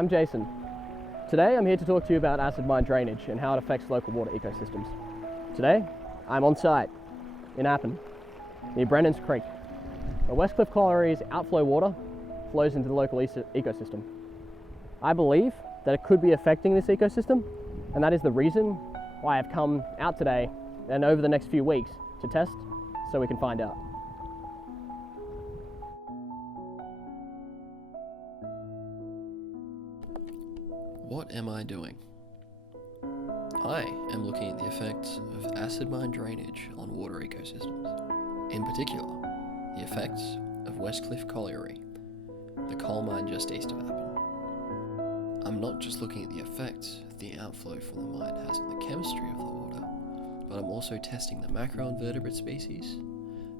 I'm Jason. Today I'm here to talk to you about acid mine drainage and how it affects local water ecosystems. Today I'm on site in Appin, near Brennan's Creek, where West Cliff Colliery's outflow water flows into the local ecosystem. I believe that it could be affecting this ecosystem, and that is the reason why I've come out today and over the next few weeks to test so we can find out. What am I doing? I am looking at the effects of acid mine drainage on water ecosystems. In particular, the effects of West Cliff Colliery, the coal mine just east of Appin. I'm not just looking at the effects the outflow from the mine has on the chemistry of the water, but I'm also testing the macroinvertebrate species,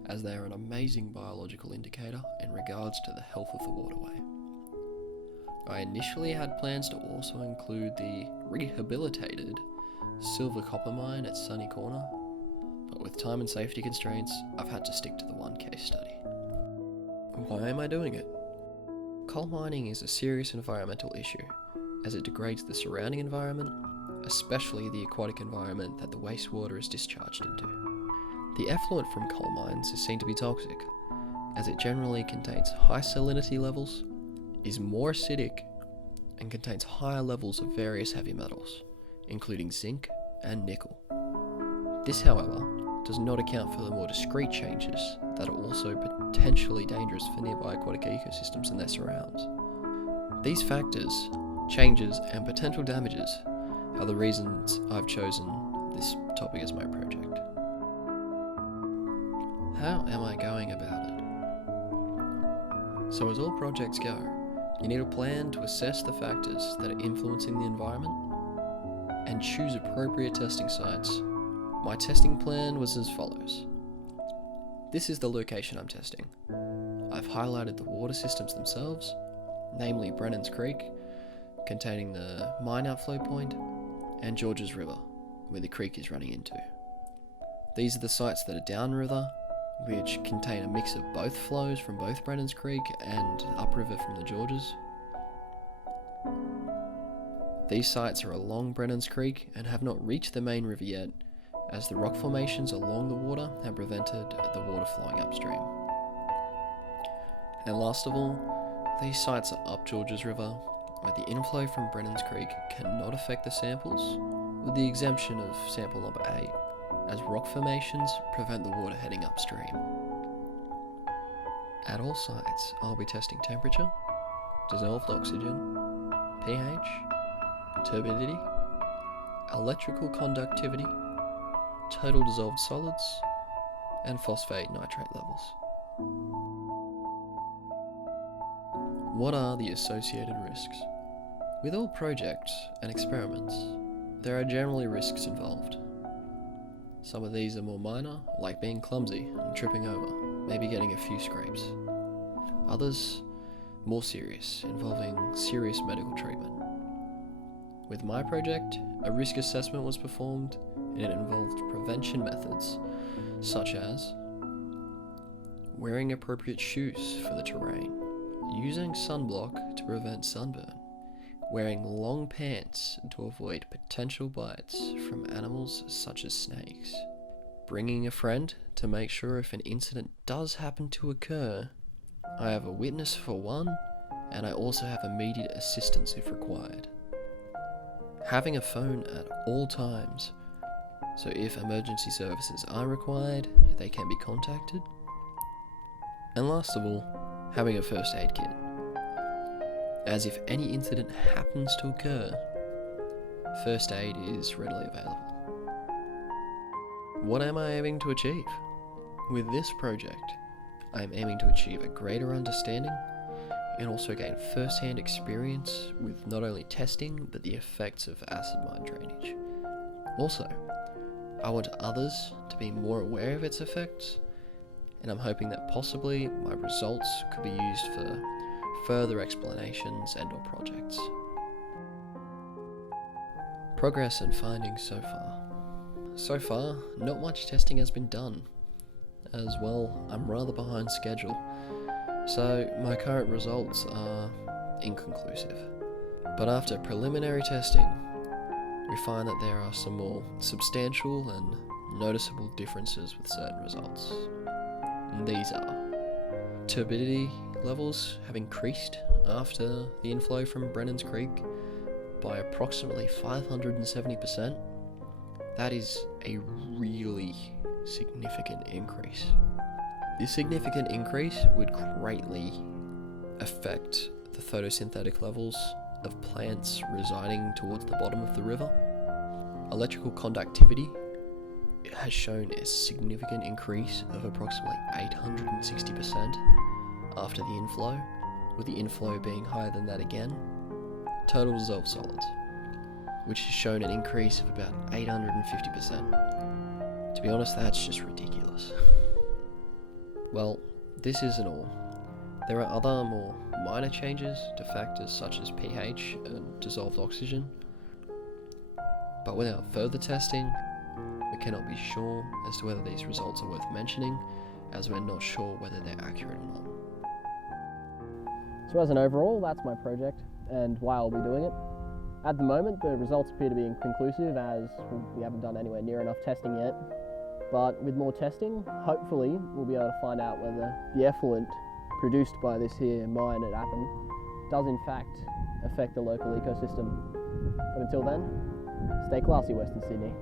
as they are an amazing biological indicator in regards to the health of the waterway. I initially had plans to also include the rehabilitated silver copper mine at Sunny Corner, but with time and safety constraints, I've had to stick to the one case study. Why am I doing it? Coal mining is a serious environmental issue, as it degrades the surrounding environment, especially the aquatic environment that the wastewater is discharged into. The effluent from coal mines is seen to be toxic, as it generally contains high salinity levels, is more acidic, and contains higher levels of various heavy metals, including zinc and nickel. This, however, does not account for the more discrete changes that are also potentially dangerous for nearby aquatic ecosystems and their surrounds. These factors, changes, and potential damages are the reasons I've chosen this topic as my project. How am I going about it? So as all projects go, you need a plan to assess the factors that are influencing the environment and choose appropriate testing sites. My testing plan was as follows. This is the location I'm testing. I've highlighted the water systems themselves, namely Brennan's Creek, containing the mine outflow point, and George's River, where the creek is running into. These are the sites that are downriver, which contain a mix of both flows from both Brennan's Creek and upriver from the Georges. These sites are along Brennan's Creek and have not reached the main river yet, as the rock formations along the water have prevented the water flowing upstream. And last of all, these sites are up Georges River, where the inflow from Brennan's Creek cannot affect the samples, with the exemption of sample number 8, as rock formations prevent the water heading upstream. At all sites, I'll be testing temperature, dissolved oxygen, pH, turbidity, electrical conductivity, total dissolved solids, and phosphate nitrate levels. What are the associated risks? With all projects and experiments, there are generally risks involved. Some of these are more minor, like being clumsy and tripping over, maybe getting a few scrapes. Others, more serious, involving serious medical treatment. With my project, a risk assessment was performed, and it involved prevention methods, such as wearing appropriate shoes for the terrain, using sunblock to prevent sunburn, wearing long pants to avoid potential bites from animals such as snakes, bringing a friend to make sure if an incident does happen to occur, I have a witness for one, and I also have immediate assistance if required. Having a phone at all times, so if emergency services are required, they can be contacted. And last of all, having a first aid kit, as if any incident happens to occur, first aid is readily available. What am I aiming to achieve? With this project, I am aiming to achieve a greater understanding and also gain first-hand experience with not only testing but the effects of acid mine drainage. Also, I want others to be more aware of its effects, and I'm hoping that possibly my results could be used for further explanations and/or projects. Progress and findings so far. So far, not much testing has been done. As well, I'm rather behind schedule, so my current results are inconclusive. But after preliminary testing, we find that there are some more substantial and noticeable differences with certain results. And these are: turbidity levels have increased after the inflow from Brennan's Creek by approximately 570%. That is a really significant increase. This significant increase would greatly affect the photosynthetic levels of plants residing towards the bottom of the river. Electrical conductivity has shown a significant increase of approximately 860% after the inflow, with the inflow being higher than that again. Total dissolved solids, which has shown an increase of about 850%. To be honest, that's just ridiculous. Well, this isn't all. There are other more minor changes to factors such as pH and dissolved oxygen, but without further testing, we cannot be sure as to whether these results are worth mentioning, as we're not sure whether they're accurate or not. So as an overall, that's my project and why I'll be doing it. At the moment, the results appear to be inconclusive, as we haven't done anywhere near enough testing yet. But with more testing, hopefully we'll be able to find out whether the effluent produced by this here mine at Appin does in fact affect the local ecosystem. But until then, stay classy, Western Sydney.